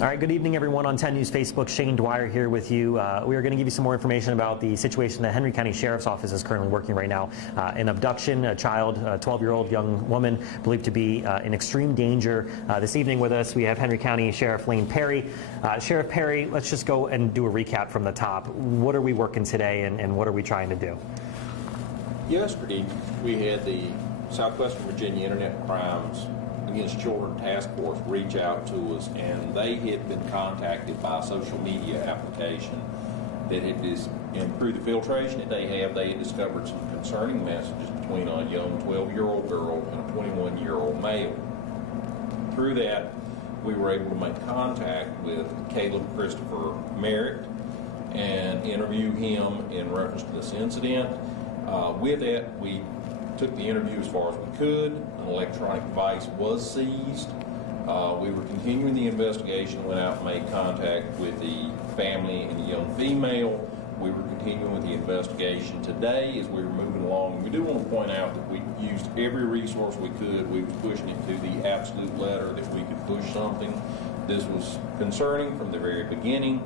All right, good evening, everyone. On 10 News Facebook, Shayne Dwyer here with you. We are going to give you some more information about the situation that Henry County Sheriff's Office is currently working right now. An abduction, a child, a 12-year-old young woman believed to be in extreme danger. This evening with us, we have Henry County Sheriff Lane Perry. Sheriff Perry, let's just go and do a recap from the top. What are we working today, and what are we trying to do? Yesterday, we had the Southwestern Virginia Internet Crimes Against Children Task Force reach out to us, and they had been contacted by a social media application that had and through the filtration that they had discovered some concerning messages between a young 12-year-old girl and a 21-year-old male. Through that, we were able to make contact with Caleb Christopher Merritt and interview him in reference to this incident. With that, we took the interview as far as we could. An electronic device was seized. We were continuing the investigation, went out and made contact with the family and the young female. We were continuing with the investigation today as we were moving along. We do want to point out that we used every resource we could. We were pushing it to the absolute letter that we could push something. This was concerning from the very beginning.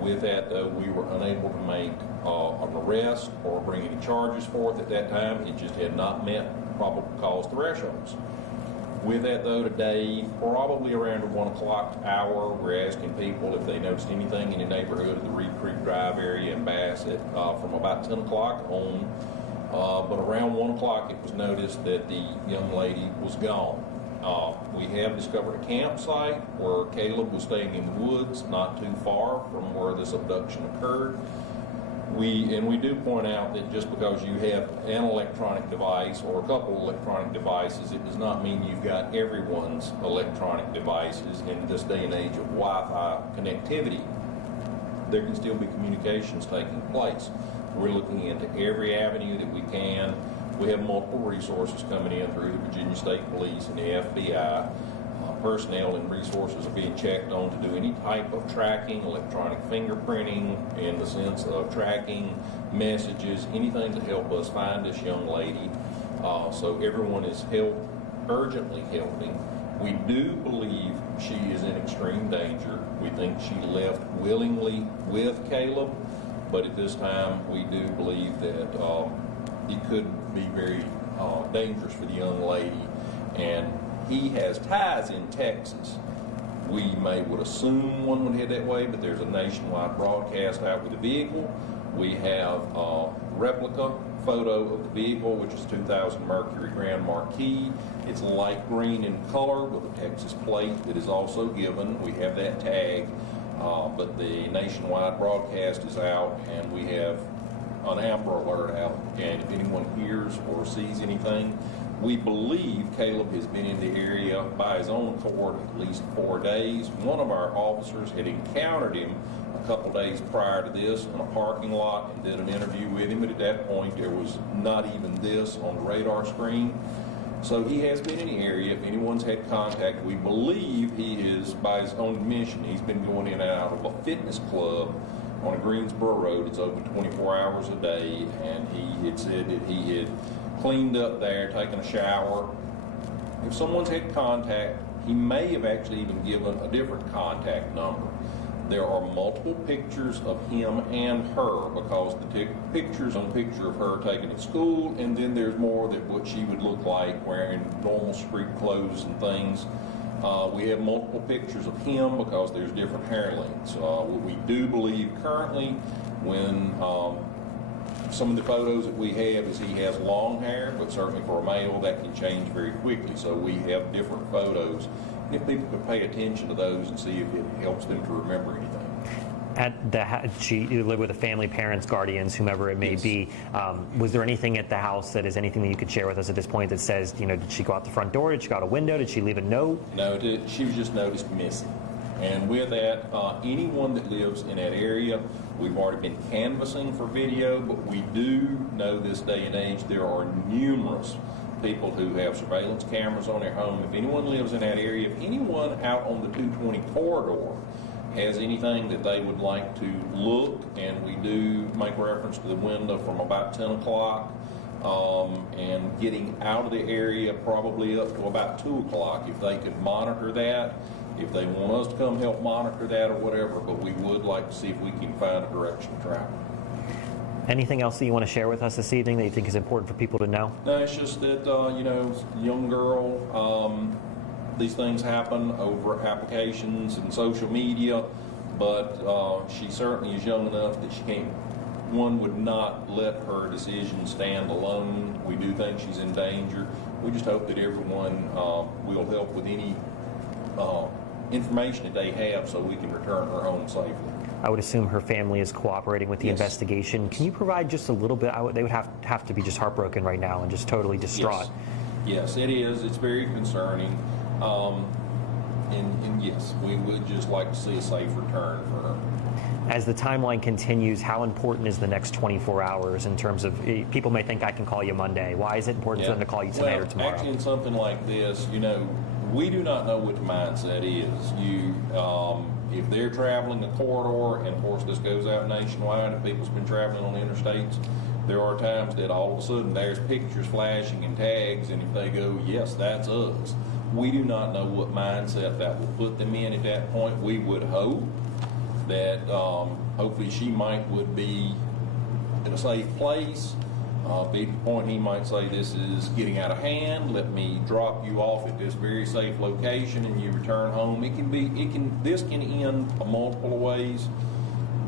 With that, though, we were unable to make an arrest or bring any charges forth at that time. It just had not met probable cause thresholds. With that, though, today, probably around the 1 o'clock hour, we're asking people if they noticed anything in the neighborhood of the Reed Creek Drive area in Bassett from about 10 o'clock on. But around 1 o'clock, it was noticed that the young lady was gone. We have discovered a campsite where Caleb was staying in the woods, not too far from where this abduction occurred. We do point out that just because you have an electronic device or a couple of electronic devices, it does not mean you've got everyone's electronic devices in this day and age of Wi-Fi connectivity. There can still be communications taking place. We're looking into every avenue that we can. We have multiple resources coming in through the Virginia State Police and the FBI. Personnel and resources are being checked on to do any type of tracking, electronic fingerprinting, in the sense of tracking messages, anything to help us find this young lady. So everyone is urgently helping. We do believe she is in extreme danger. We think she left willingly with Caleb, but at this time we do believe that it could be very dangerous for the young lady, and he has ties in Texas. We would assume one would head that way, but there's a nationwide broadcast out with the vehicle. We have a replica photo of the vehicle, which is 2000 Mercury Grand Marquis. It's light green in color with a Texas plate that is also given. We have that tag, but the nationwide broadcast is out, and we have an Amber Alert out, and if anyone hears or sees anything, we believe Caleb has been in the area by his own accord at least 4 days. One of our officers had encountered him a couple days prior to this in a parking lot and did an interview with him, but at that point there was not even this on the radar screen. So he has been in the area. If anyone's had contact, we believe he is, by his own admission, he's been going in and out of a fitness club on a Greensboro Road. It's open 24 hours a day, and he had said that he had cleaned up there, taken a shower. If someone's had contact, he may have actually even given a different contact number. There are multiple pictures of him and her, because the picture of her taken at school, and then there's more that what she would look like wearing normal street clothes and things. We have multiple pictures of him because there's different hair lengths. What we do believe currently, when some of the photos that we have is he has long hair, but certainly for a male that can change very quickly. So we have different photos. And if people could pay attention to those and see if it helps them to remember anything. You live with a family, parents, guardians, whomever it may be. Was there anything at the house that is anything that you could share with us at this point that says, did she go out the front door? Did she go out a window? Did she leave a note? No, she was just noticed missing. And with that, anyone that lives in that area, we've already been canvassing for video, but we do know this day and age there are numerous people who have surveillance cameras on their home. If anyone lives in that area, if anyone out on the 220 corridor has anything that they would like to look, and we do make reference to the window from about 10 o'clock and getting out of the area probably up to about 2 o'clock. If they could monitor that, if they want us to come help monitor that or whatever, but we would like to see if we can find a direction to travel. Anything else that you want to share with us this evening that you think is important for people to know? No, it's just that, young girl, these things happen over applications and social media, but she certainly is young enough that one would not let her decision stand alone. We do think she's in danger. We just hope that everyone will help with any information that they have so we can return her home safely. I would assume her family is cooperating with the Yes. investigation. Can you provide just a little bit? They would have to be just heartbroken right now and just totally distraught. Yes, it is. It's very concerning. And yes, we would just like to see a safe return for her. As the timeline continues, how important is the next 24 hours in terms of, people may think I can call you Monday. Why is it important for them to call you tonight or tomorrow? Actually, in something like this, we do not know what the mindset is. If they're traveling a corridor, and of course this goes out nationwide, and people's been traveling on the interstates, there are times that all of a sudden there's pictures flashing and tags, and if they go, yes, that's us. We do not know what mindset that will put them in at that point. We would hope that hopefully she would be in a safe place. Be the point he might say, this is getting out of hand, let me drop you off at this very safe location and you return home. This can end multiple ways.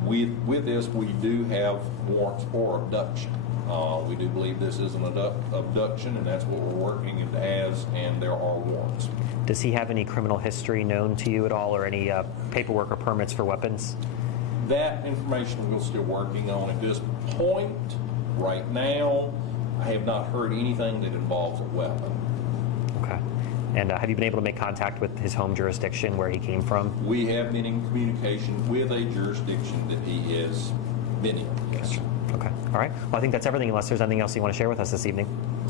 With this, we do have warrants for abduction. We do believe this is an abduction, and that's what we're working as, and there are warrants. Does he have any criminal history known to you at all, or any paperwork or permits for weapons? That information we're still working on at this point. Right now, I have not heard anything that involves a weapon. Okay. And have you been able to make contact with his home jurisdiction where he came from? We have been in communication with a jurisdiction that he has been in, yes. Okay. All right. Well, I think that's everything, unless there's anything else you want to share with us this evening.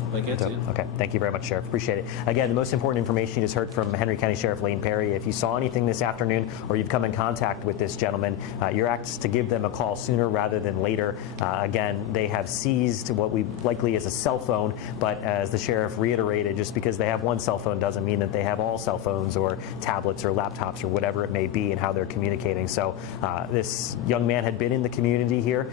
I think that's it. Okay. Thank you very much, Sheriff. Appreciate it. Again, the most important information you just heard from Henry County Sheriff Lane Perry. If you saw anything this afternoon or you've come in contact with this gentleman, you're asked to give them a call sooner rather than later. Again, they have seized what we likely is a cell phone, but as the sheriff reiterated, just because they have one cell phone doesn't mean that they have all cell phones or tablets or laptops or whatever it may be and how they're communicating. So this young man had been in the community here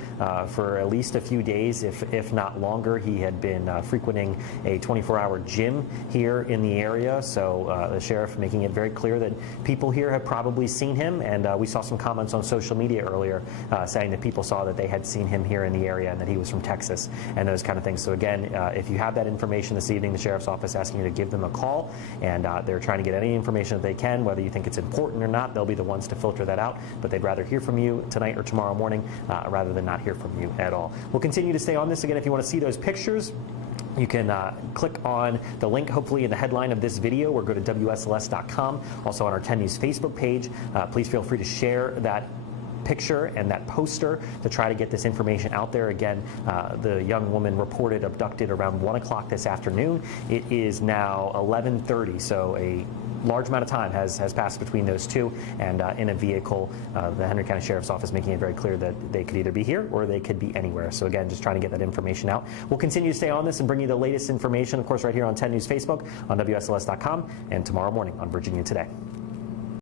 for at least a few days, if not longer. He had been frequenting a 24-hour gym here in the area, so the sheriff making it very clear that people here have probably seen him, and we saw some comments on social media earlier saying that people saw that they had seen him here in the area and that he was from Texas and those kind of things. So again, if you have that information this evening, the sheriff's office asking you to give them a call, and they're trying to get any information that they can, whether you think it's important or not. They'll be the ones to filter that out, but they'd rather hear from you tonight or tomorrow morning rather than not hear from you at all. We'll continue to stay on this. Again, if you want to see those pictures, you can click on the link, hopefully in the headline of this video, or go to WSLS.com. Also on our 10 News Facebook page. Please feel free to share that picture and that poster to try to get this information out there. Again, the young woman reported abducted around 1 o'clock this afternoon. It is now 11:30, so a large amount of time has passed between those two, and in a vehicle. The Henry County Sheriff's Office making it very clear that they could either be here or they could be anywhere. So again, just trying to get that information out. We'll continue to stay on this and bring you the latest information, of course, right here on 10 News Facebook, on WSLS.com, and tomorrow morning on Virginia Today.